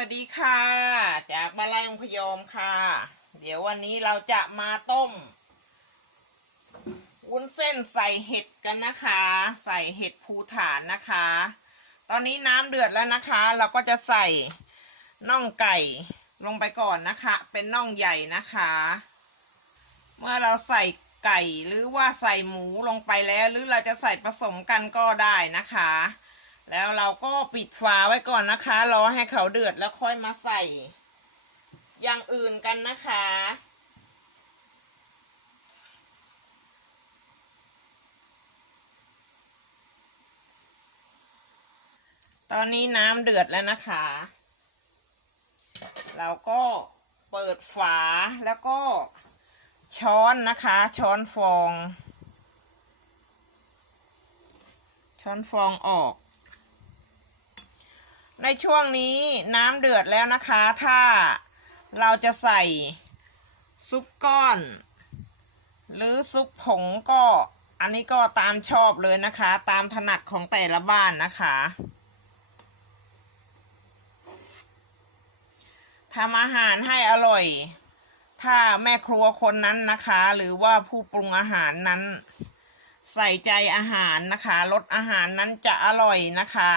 วัสดีค่ะ จากบ้านไร่องพยอมค่ะ เดี๋ยววันนี้เราจะมาต้มวุ้นเส้นใส่เห็ดกันนะคะ ใส่เห็ดภูฐานนะคะ ตอนนี้น้ำเดือดแล้วนะคะ เราก็จะใส่น่องไก่ลงไปก่อนนะคะ เป็นน่องใหญ่นะคะ เมื่อเราใส่ไก่หรือว่าใส่หมูลงไปแล้ว หรือเราจะใส่ผสมกันก็ได้นะคะ แล้วเราก็ปิดฝาไว้ก่อนนะคะ รอให้เขาเดือดแล้วค่อยมาใส่ อย่างอื่นกันนะคะ ตอนนี้น้ำเดือดแล้วนะคะ เราก็เปิดฝาแล้วก็ช้อนนะคะ ช้อนฟอง ช้อนฟองออก ในช่วงนี้น้ำเดือดแล้วนะคะ ถ้าเราจะใส่ซุปก้อน หรือซุปผงก็อันนี้ก็ตามชอบเลยนะคะ ตามถนัดของแต่ละบ้านนะคะทำอาหารให้อร่อย ถ้าแม่ครัวคนนั้นนะคะ หรือว่าผู้ปรุงอาหารนั้น ใส่ใจอาหารนะคะรสอาหารนั้นจะอร่อยนะคะ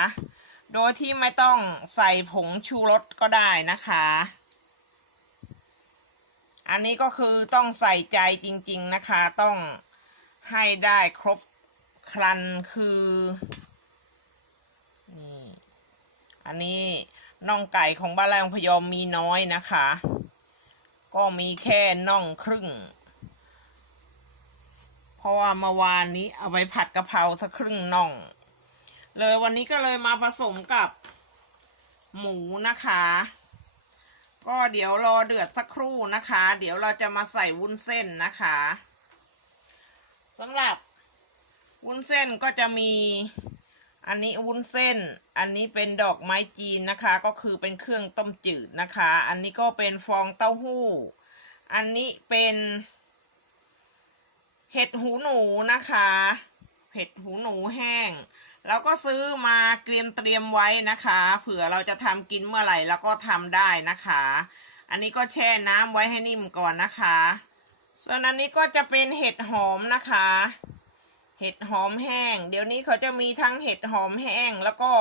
โดยที่ไม่ต้องใส่ผงชูรสก็ได้นะคะ อันนี้ก็คือต้องใส่ใจจริง ๆนะคะ ต้องให้ได้ครบครันคือนี่อันนี้น่องไก่ของบ้านแรงพยอมมีน้อยนะคะ ก็มีแค่น่องครึ่ง เพราะว่าเมื่อวานนี้เอาไปผัดกะเพราสักครึ่งน่อง เลยวันนี้ก็เลยมาผสมกับหมูนะคะ ก็เดี๋ยวรอเดือดสักครู่นะคะ เดี๋ยวเราจะมาใส่วุ้นเส้นนะคะสำหรับวุ้นเส้นก็จะมีอันนี้วุ้นเส้น อันนี้เป็นดอกไม้จีนนะคะ ก็คือเป็นเครื่องต้มจืดนะคะ อันนี้ก็เป็นฟองเต้าหู้ อันนี้เป็น เห็ดหูหนูนะคะ เห็ดหูหนูแห้งเราก็ซื้อมาเตรียมเตรียมไว้นะคะ เผื่อเราจะทำกินเมื่อไหร่แล้วก็ทำได้นะคะ อันนี้ก็แช่น้ำไว้ให้นิ่มก่อนนะคะ ส่วนอันนี้ก็จะเป็นเห็ดหอมนะคะ เห็ดหอมแห้ง เดี๋ยวนี้เขาจะมีทั้งเห็ดหอมแห้งแล้วก็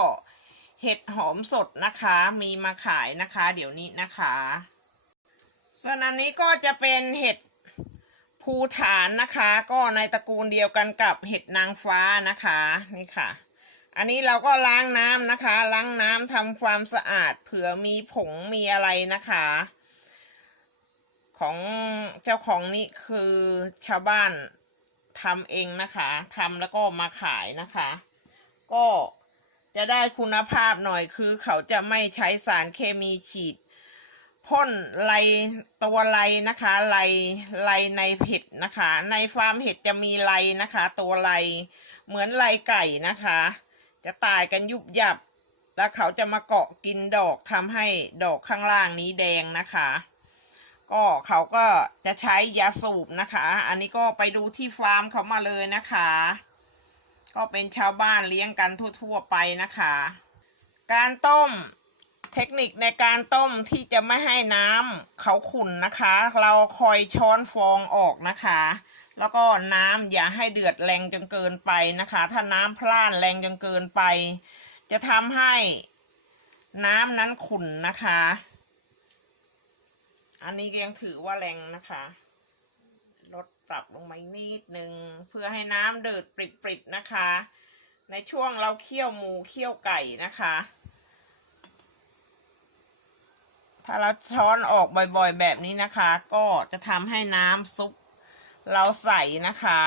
เห็ดหอมสดนะคะ มีมาขายนะคะ เดี๋ยวนี้นะคะ ส่วนอันนี้ก็จะเป็นเห็ด ภูฐานนะคะ ก็ในตระกูลเดียวกันกับเห็ดนางฟ้านะคะนี่ค่ะ อันนี้เราก็ล้างน้ำนะคะ ล้างน้ำทำความสะอาด เผื่อมีผงมีอะไรนะคะ ของเจ้าของนี่คือชาวบ้านทำเองนะคะทำแล้วก็มาขายนะคะ ก็จะได้คุณภาพหน่อยคือเขาจะไม่ใช้สารเคมีฉีด พ่นไลตัวไลนะคะไลไลในเห็ดนะคะ ในฟาร์มเห็ดจะมีไลนะคะ ตัวไลเหมือนไลไก่นะคะ จะตายกันยุบยับ แล้วเขาจะมาเกาะกินดอกทำให้ดอกข้างล่างนี้แดงนะคะ ก็เขาก็จะใช้ยาสูบนะคะ อันนี้ก็ไปดูที่ฟาร์มเขามาเลยนะคะ ก็เป็นชาวบ้านเลี้ยงกันทั่ว ๆ ไปนะคะ การต้ม เทคนิคในการต้มที่จะไม่ให้น้ำเขาขุ่นนะคะ เราคอยช้อนฟองออกนะคะ แล้วก็น้ำอย่าให้เดือดแรงจนเกินไปนะคะ ถ้าน้ำพล่านแรงจนเกินไป จะทำให้น้ำนั้นขุ่นนะคะ อันนี้ยังถือว่าแรงนะคะลดปรับลงมาอีกนิดนึงเพื่อให้น้ำเดือดปริบๆนะคะ ในช่วงเราเคี่ยวหมูเคี่ยวไก่นะคะ ถ้าเราช้อนออกบ่อยๆแบบนี้นะคะ ก็จะทำให้น้ำซุปเราใสนะคะ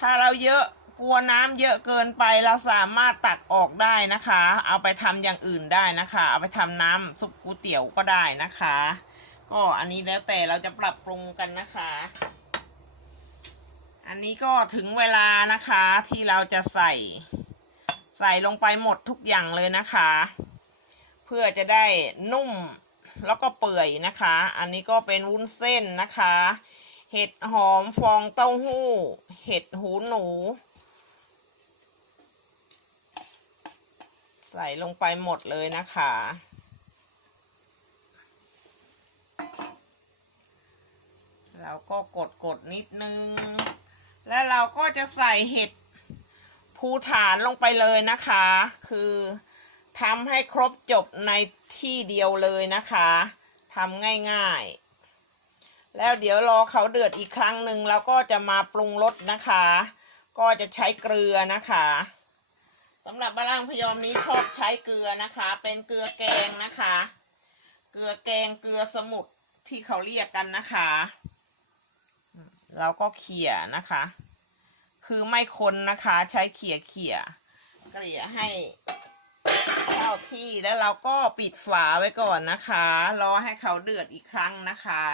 ถ้าเราเยอะกลัวน้ำเยอะเกินไปเราสามารถตักออกได้นะคะ เอาไปทำอย่างอื่นได้นะคะ เอาไปทำน้ำซุปก๋วยเตี๋ยวก็ได้นะคะ ก็อันนี้แล้วแต่เราจะปรับปรุงกันนะคะ อันนี้ก็ถึงเวลานะคะที่เราจะใส่ ใส่ลงไปหมดทุกอย่างเลยนะคะ เพื่อจะได้นุ่มแล้วก็เปื่อยนะคะ อันนี้ก็เป็นวุ้นเส้นนะคะ เห็ดหอมฟองเต้าหู้ เห็ดหูหนู ใส่ลงไปหมดเลยนะคะแล้วก็กดกดนิดนึง และเราก็จะใส่เห็ดภูฐานลงไปเลยนะคะ คือ ทำให้ครบจบในที่เดียวเลยนะคะทำง่ายๆ แล้วเดี๋ยวรอเขาเดือดอีกครั้งหนึ่งเราก็จะมาปรุงรสนะคะ ก็จะใช้เกลือนะคะสำหรับบะลังพยอมนี้ชอบใช้เกลือนะคะ เป็นเกลือแกงนะคะ เกลือแกงเกลือสมุทรที่เขาเรียกกันนะคะเราก็เขี่ยนะคะ คือไม่คนนะคะ ใช้เขี่ยเขี่ยเกลี่ยให้ เข้าที่แล้วเราก็ปิดฝาไว้ก่อนนะคะ รอให้เขาเดือดอีกครั้งนะคะ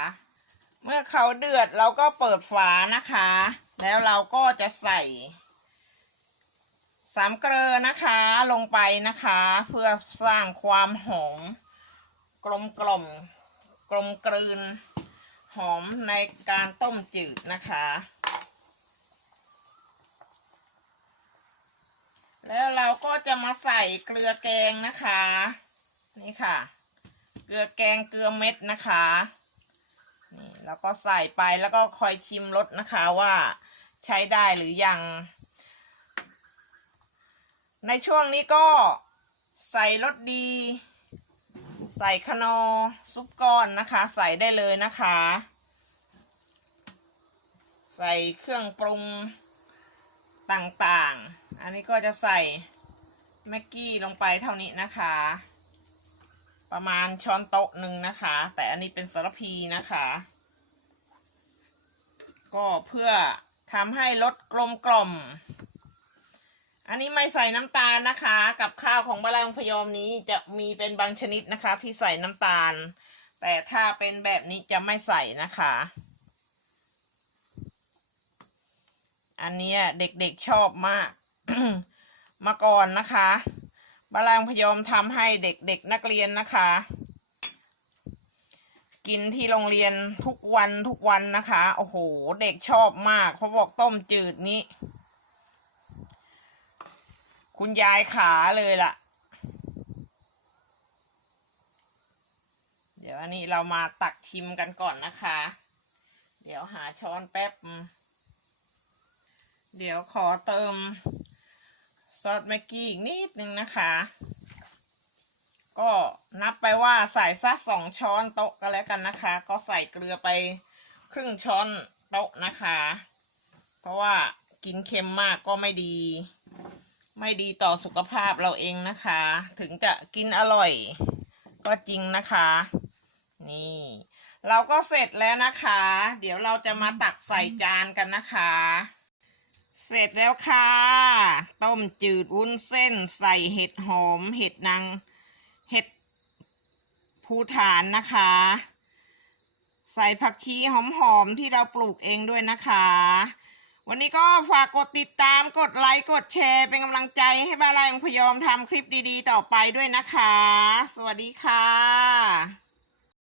เมื่อเขาเดือดเราก็เปิดฝานะคะ แล้วเราก็จะใส่สามเกลือนะคะลงไปนะคะ เพื่อสร้างความหอมกลมกล่อมกลมกลืน หอมในการต้มจืดนะคะ แล้วเราก็ จะมาใส่เกลือแกงนะคะ นี่ค่ะ เกลือแกงเกลือเม็ดนะคะนี่แล้วก็ใส่ไปแล้วก็คอยชิมรสนะคะว่าใช้ได้หรือยัง ในช่วงนี้ก็ใส่รสดี ใส่คนอซุปก้อนนะคะ ใส่ได้เลยนะคะ ใส่เครื่องปรุงต่างๆ อันนี้ก็จะใส่ แม็กกี้ลงไปเท่านี้นะคะ ประมาณช้อนโต๊ะหนึ่งนะคะ แต่อันนี้เป็นสารพีนะคะ ก็เพื่อทำให้รสกลมกล่อม อันนี้ไม่ใส่น้ำตาลนะคะ กับข้าวของบะลังพยอมนี้จะมีเป็นบางชนิดนะคะ ที่ใส่น้ำตาล แต่ถ้าเป็นแบบนี้จะไม่ใส่นะคะ อันนี้เด็กๆชอบมาก มาก่อนนะคะบาลางพยอมทำให้เด็กๆนักเรียนนะคะ กินที่โรงเรียนทุกวันทุกวันนะคะ โอ้โห เด็กชอบมากเพราะบอกต้มจืดนี้ คุณยายขาเลยล่ะ เดี๋ยวอันนี้เรามาตักชิมกันก่อนนะคะ เดี๋ยวหาช้อนแป๊บ เดี๋ยวขอเติม ซอสแม็กกี้อีกนิดนึงนะคะ ก็นับไปว่าใส่สักสองช้อนโต๊ะก็แล้วกันนะคะ ก็ใส่เกลือไปครึ่งช้อนโต๊ะนะคะ เพราะว่ากินเค็มมากก็ไม่ดี ไม่ดีต่อสุขภาพเราเองนะคะ ถึงจะกินอร่อยก็จริงนะคะ นี่ เราก็เสร็จแล้วนะคะ เดี๋ยวเราจะมาตักใส่จานกันนะคะ เสร็จแล้วค่ะ ต้มจืดวุ้นเส้นใส่เห็ดหอม เห็ดนางเห็ดภูฐานนะคะ ใส่ผักชีหอมๆที่เราปลูกเองด้วยนะคะ วันนี้ก็ฝากกดติดตามกดไลค์กดแชร์เป็นกำลังใจให้บาลายองพยอมทำคลิปดีๆ ต่อไปด้วยนะคะ สวัสดีค่ะ